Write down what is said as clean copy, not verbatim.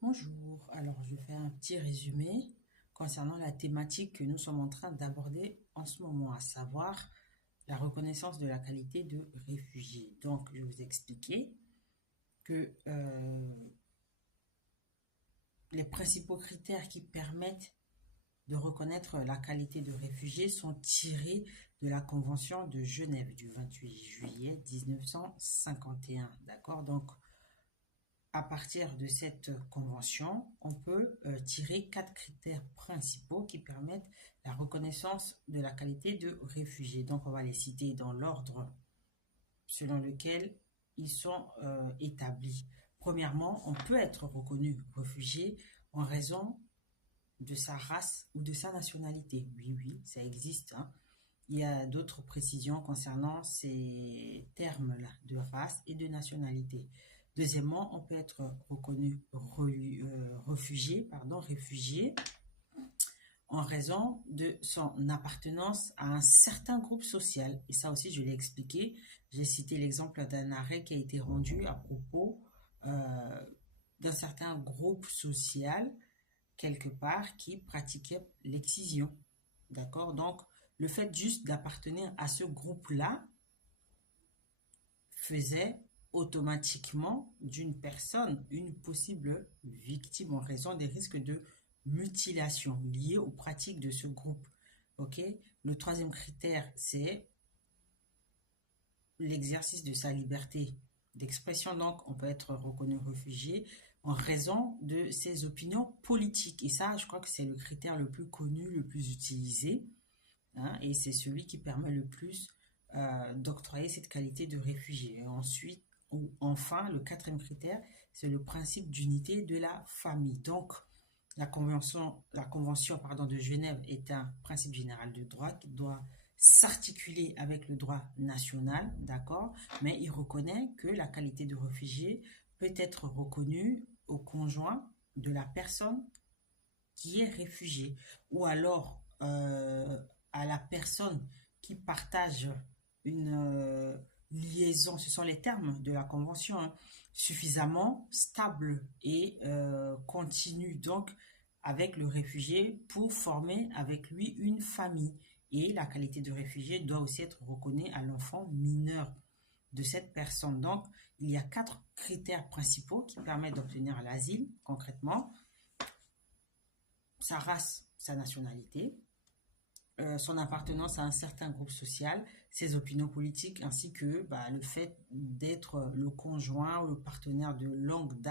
Bonjour, alors je fais un petit résumé concernant la thématique que nous sommes en train d'aborder en ce moment, à savoir la reconnaissance de la qualité de réfugié. Donc, je vais vous expliquer que les principaux critères qui permettent de reconnaître la qualité de réfugié sont tirés de la Convention de Genève du 28 juillet 1951. D'accord? Donc, à partir de cette convention, on peut tirer 4 critères principaux qui permettent la reconnaissance de la qualité de réfugié. Donc, on va les citer dans l'ordre selon lequel ils sont établis. Premièrement, on peut être reconnu réfugié en raison de sa race ou de sa nationalité. Oui, oui, ça existe, hein. Il y a d'autres précisions concernant ces termes-là de race et de nationalité. Deuxièmement, on peut être reconnu réfugié en raison de son appartenance à un certain groupe social. Et ça aussi, je l'ai expliqué. J'ai cité l'exemple d'un arrêt qui a été rendu à propos euh, d'un certain groupe social quelque part qui pratiquait l'excision. D'accord? Donc, le fait juste d'appartenir à ce groupe-là faisait automatiquement d'une personne une possible victime en raison des risques de mutilation liés aux pratiques de ce groupe. Ok? Le troisième critère, c'est l'exercice de sa liberté d'expression. Donc, on peut être reconnu réfugié en raison de ses opinions politiques. Et ça, je crois que c'est le critère le plus connu, le plus utilisé, hein, et c'est celui qui permet le plus d'octroyer cette qualité de réfugié. Et ensuite, ou enfin, le quatrième critère, c'est le principe d'unité de la famille. Donc, la convention pardon, de Genève est un principe général de droit qui doit s'articuler avec le droit national, d'accord, mais il reconnaît que la qualité de réfugié peut être reconnue au conjoint de la personne qui est réfugiée, ou alors à la personne qui partage une liaison, ce sont les termes de la convention, hein, suffisamment stable et continue, donc avec le réfugié pour former avec lui une famille. Et la qualité de réfugié doit aussi être reconnue à l'enfant mineur de cette personne. Donc, il y a 4 critères principaux qui permettent d'obtenir l'asile concrètement: sa race, sa nationalité, son appartenance à un certain groupe social, ses opinions politiques, ainsi que le fait d'être le conjoint ou le partenaire de longue date